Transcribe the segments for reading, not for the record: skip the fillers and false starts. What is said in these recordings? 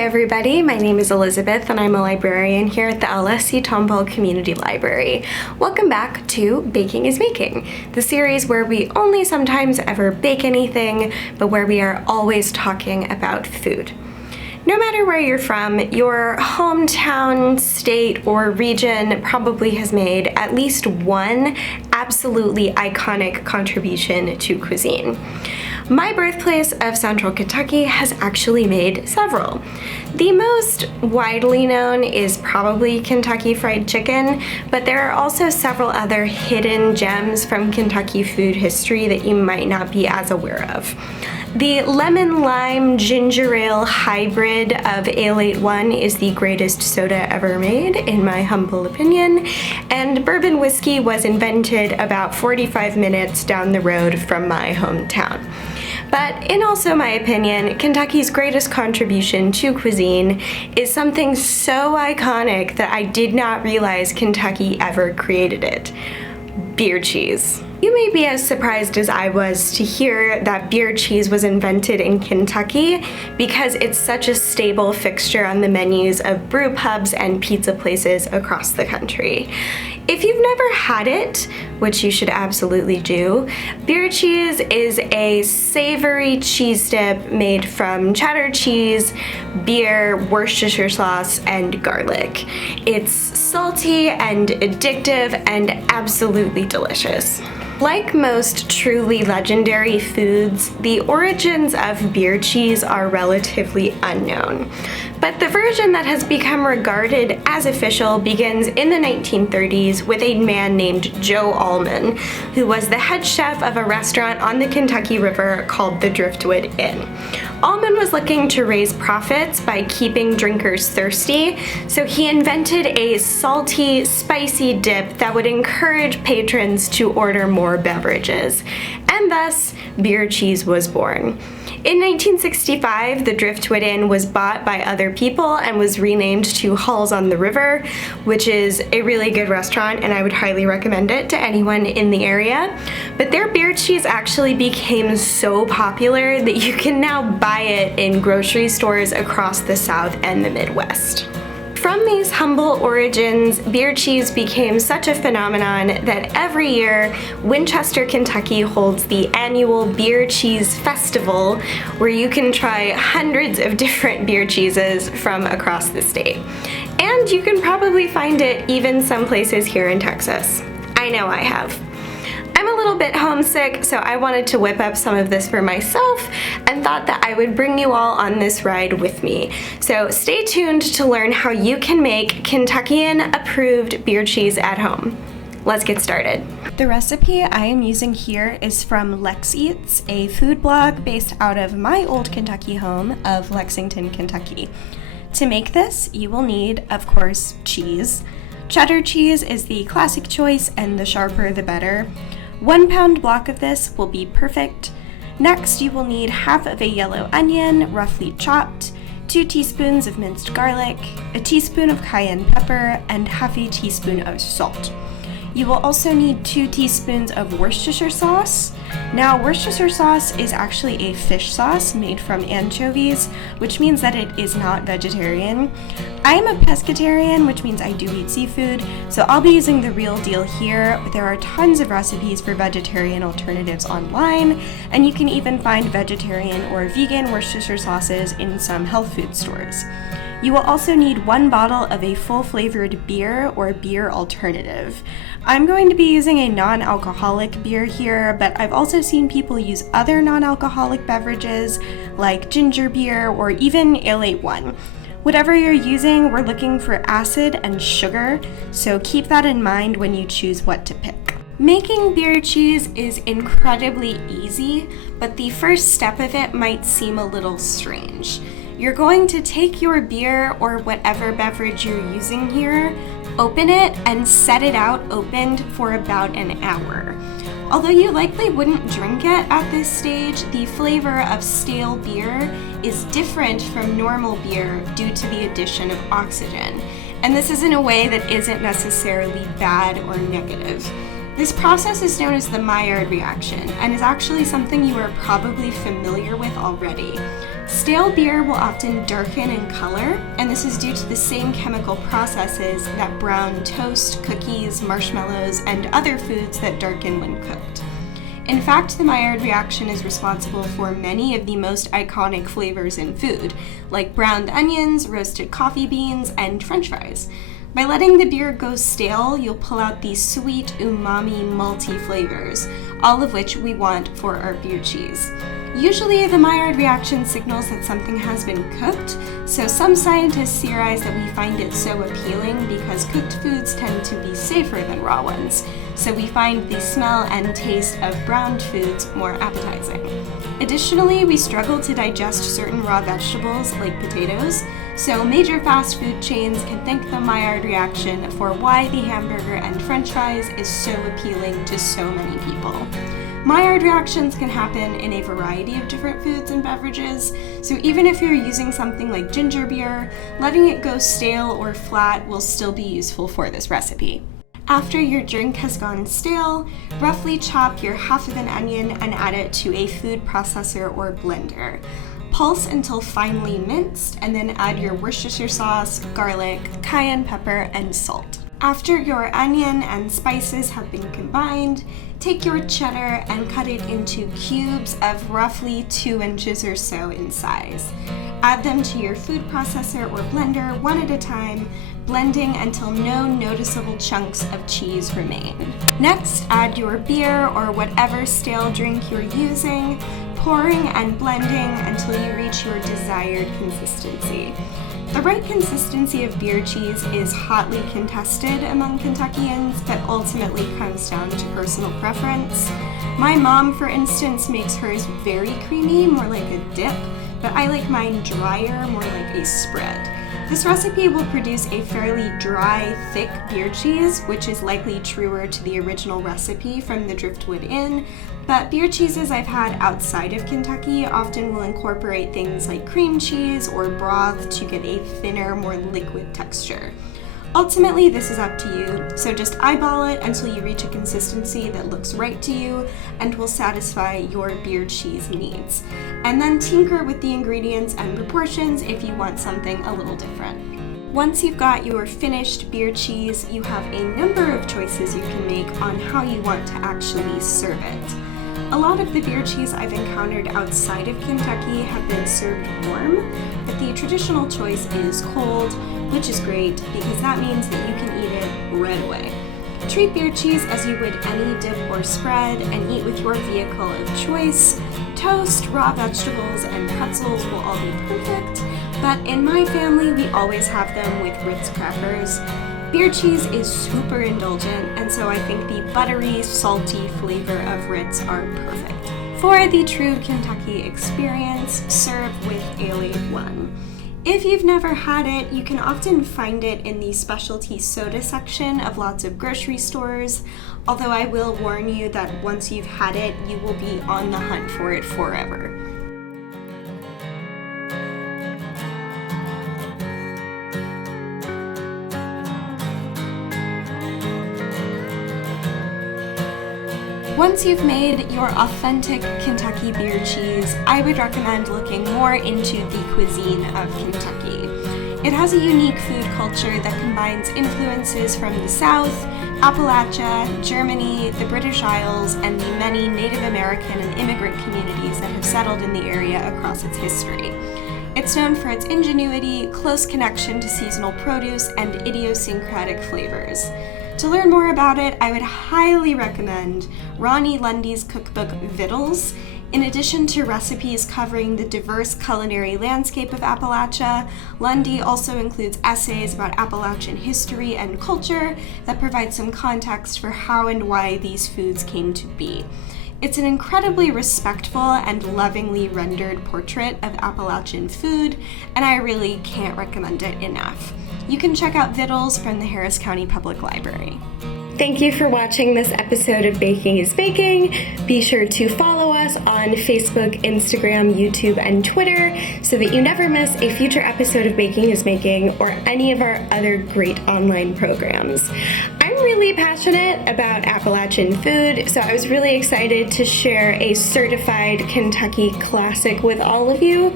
Hi everybody, my name is Elizabeth and I'm a librarian here at the LSC Tomball Community Library. Welcome back to Baking is Making, the series where we only sometimes ever bake anything, but where we are always talking about food. No matter where you're from, your hometown, state, or region probably has made at least one absolutely iconic contribution to cuisine. My birthplace of Central Kentucky has actually made several. The most widely known is probably Kentucky Fried Chicken, but there are also several other hidden gems from Kentucky food history that you might not be as aware of. The lemon lime ginger ale hybrid of Ale 81 is the greatest soda ever made, in my humble opinion, and bourbon whiskey was invented about 45 minutes down the road from my hometown. But in also my opinion, Kentucky's greatest contribution to cuisine is something so iconic that I did not realize Kentucky ever created it: beer cheese. You may be as surprised as I was to hear that beer cheese was invented in Kentucky because it's such a stable fixture on the menus of brew pubs and pizza places across the country. If you've never had it, which you should absolutely do, beer cheese is a savory cheese dip made from cheddar cheese, beer, Worcestershire sauce, and garlic. It's salty and addictive and absolutely delicious. Like most truly legendary foods, the origins of beer cheese are relatively unknown. But the version that has become regarded as official begins in the 1930s with a man named Joe Allman, who was the head chef of a restaurant on the Kentucky River called the Driftwood Inn. Allman was looking to raise profits by keeping drinkers thirsty, so he invented a salty, spicy dip that would encourage patrons to order more beverages, and thus beer cheese was born. In 1965, the Driftwood Inn was bought by other people and was renamed to Halls on the River, which is a really good restaurant and I would highly recommend it to anyone in the area. But their beer cheese actually became so popular that you can now buy it in grocery stores across the South and the Midwest. From these humble origins, beer cheese became such a phenomenon that every year, Winchester, Kentucky holds the annual Beer Cheese Festival, where you can try hundreds of different beer cheeses from across the state. And you can probably find it even some places here in Texas. I know I have. I'm a little bit homesick, so I wanted to whip up some of this for myself and thought that I would bring you all on this ride with me. So stay tuned to learn how you can make Kentuckian-approved beer cheese at home. Let's get started. The recipe I am using here is from Lex Eats, a food blog based out of my old Kentucky home of Lexington, Kentucky. To make this, you will need, of course, cheese. Cheddar cheese is the classic choice, and the sharper the better. 1 pound block of this will be perfect. Next, you will need half of a yellow onion, roughly chopped, 2 teaspoons of minced garlic, a teaspoon of cayenne pepper, and half a teaspoon of salt. You will also need 2 teaspoons of Worcestershire sauce. Now, Worcestershire sauce is actually a fish sauce made from anchovies, which means that it is not vegetarian. I am a pescatarian, which means I do eat seafood, so I'll be using the real deal here, but there are tons of recipes for vegetarian alternatives online, and you can even find vegetarian or vegan Worcestershire sauces in some health food stores. You will also need 1 bottle of a full-flavored beer or beer alternative. I'm going to be using a non-alcoholic beer here, but I've also seen people use other non-alcoholic beverages like ginger beer or even Ale 81. Whatever you're using, we're looking for acid and sugar, so keep that in mind when you choose what to pick. Making beer cheese is incredibly easy, but the first step of it might seem a little strange. You're going to take your beer or whatever beverage you're using here, open it, and set it out opened for about an hour. Although you likely wouldn't drink it at this stage, the flavor of stale beer is different from normal beer due to the addition of oxygen. And this is in a way that isn't necessarily bad or negative. This process is known as the Mayard reaction and is actually something you are probably familiar with already. Stale beer will often darken in color, and this is due to the same chemical processes that brown toast, cookies, marshmallows, and other foods that darken when cooked. In fact, the Mayard reaction is responsible for many of the most iconic flavors in food, like browned onions, roasted coffee beans, and French fries. By letting the beer go stale, you'll pull out these sweet, umami, malty flavors, all of which we want for our beer cheese. Usually, the Mayard reaction signals that something has been cooked, so some scientists theorize that we find it so appealing because cooked foods tend to be safer than raw ones, so we find the smell and taste of browned foods more appetizing. Additionally, we struggle to digest certain raw vegetables like potatoes, so major fast food chains can thank the Mayard reaction for why the hamburger and French fries is so appealing to so many people. Mayard reactions can happen in a variety of different foods and beverages, so even if you're using something like ginger beer, letting it go stale or flat will still be useful for this recipe. After your drink has gone stale, roughly chop your half of an onion and add it to a food processor or blender. Pulse until finely minced, and then add your Worcestershire sauce, garlic, cayenne pepper, and salt. After your onion and spices have been combined, take your cheddar and cut it into cubes of roughly 2 inches or so in size. Add them to your food processor or blender one at a time, blending until no noticeable chunks of cheese remain. Next, add your beer or whatever stale drink you're using, pouring and blending until you reach your desired consistency. The right consistency of beer cheese is hotly contested among Kentuckians, but ultimately comes down to personal preference. My mom, for instance, makes hers very creamy, more like a dip, but I like mine drier, more like a spread. This recipe will produce a fairly dry, thick beer cheese, which is likely truer to the original recipe from the Driftwood Inn, but beer cheeses I've had outside of Kentucky often will incorporate things like cream cheese or broth to get a thinner, more liquid texture. Ultimately, this is up to you, so just eyeball it until you reach a consistency that looks right to you and will satisfy your beer cheese needs. And then tinker with the ingredients and proportions if you want something a little different. Once you've got your finished beer cheese, you have a number of choices you can make on how you want to actually serve it. A lot of the beer cheese I've encountered outside of Kentucky have been served warm, but the traditional choice is cold, which is great because that means that you can eat it right away. Treat beer cheese as you would any dip or spread and eat with your vehicle of choice. Toast, raw vegetables, and pretzels will all be perfect, but in my family we always have them with Ritz crackers. Beer cheese is super indulgent, and so I think the buttery, salty flavor of Ritz are perfect. For the true Kentucky experience, serve with Ale 1. If you've never had it, you can often find it in the specialty soda section of lots of grocery stores, although I will warn you that once you've had it, you will be on the hunt for it forever. Once you've made your authentic Kentucky beer cheese, I would recommend looking more into the cuisine of Kentucky. It has a unique food culture that combines influences from the South, Appalachia, Germany, the British Isles, and the many Native American and immigrant communities that have settled in the area across its history. It's known for its ingenuity, close connection to seasonal produce, and idiosyncratic flavors. To learn more about it, I would highly recommend Ronnie Lundy's cookbook, Vittles. In addition to recipes covering the diverse culinary landscape of Appalachia, Lundy also includes essays about Appalachian history and culture that provide some context for how and why these foods came to be. It's an incredibly respectful and lovingly rendered portrait of Appalachian food, and I really can't recommend it enough. You can check out Vittles from the Harris County Public Library. Thank you for watching this episode of Baking is Baking. Be sure to follow us on Facebook, Instagram, YouTube, and Twitter so that you never miss a future episode of Baking is Making or any of our other great online programs. I'm really passionate about Appalachian food, so I was really excited to share a certified Kentucky classic with all of you,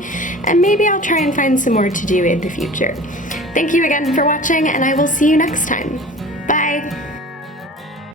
and maybe I'll try and find some more to do in the future. Thank you again for watching, and I will see you next time. Bye!